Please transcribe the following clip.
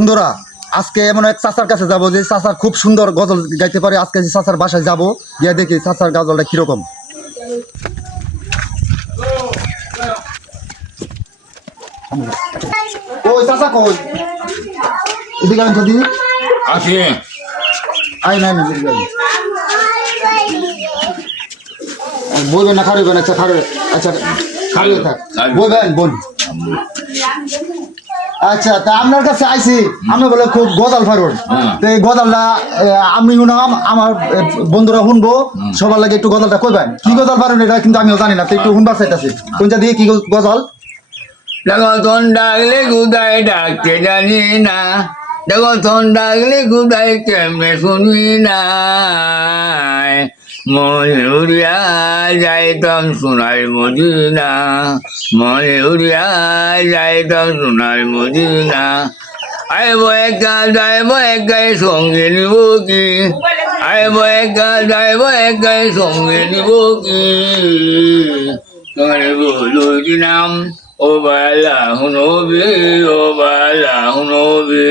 বন্ধুরা আজকে এমন এক চাচার কাছে যাবো যে চাচার খুব সুন্দর গজল গাইতে পারে। আজকে যে চাচার বাসায় যাবো, গিয়ে দেখি চাচার গজলটা কিরকম। ওই চাচা কই এদিকে আন যদি আছে আই নাই না এদিকে আই। বলবেন না খারিবেন? আচ্ছা খারে, আচ্ছা খারিয়ে থাক, বলবেন বোন। আচ্ছা তা আপনার কাছে আইছি, আমি বলে খুব গজাল পারুন। তো এই গজালটা আমি শুনাম, আমার বন্ধুরা শুনবো, সবার লাগে একটু গজালটা কইবেন। কি গজাল পারুন এটা কিন্তু আমিও জানি না, তো একটু শুনবার চাইতেছি। কোনটা দিয়ে কি গজাল? দেখো তন ডাকলে গুদাই ডাকতে জানি না, দেখো তন ডাকলে গুদাই কেমনে শুনি না, মনে উড়িয়া যাইতাম সোনার মদিনা, মনে উড়িয়া যাইতাম সোনার মদিনা, আইব একা যাইব একাই সঙ্গে নিব কি, আইব একা যাইব একাই সঙ্গে নিব কি, তোমার বলো কি নাম ও বালা হুনবি, ও বালা হুনবি।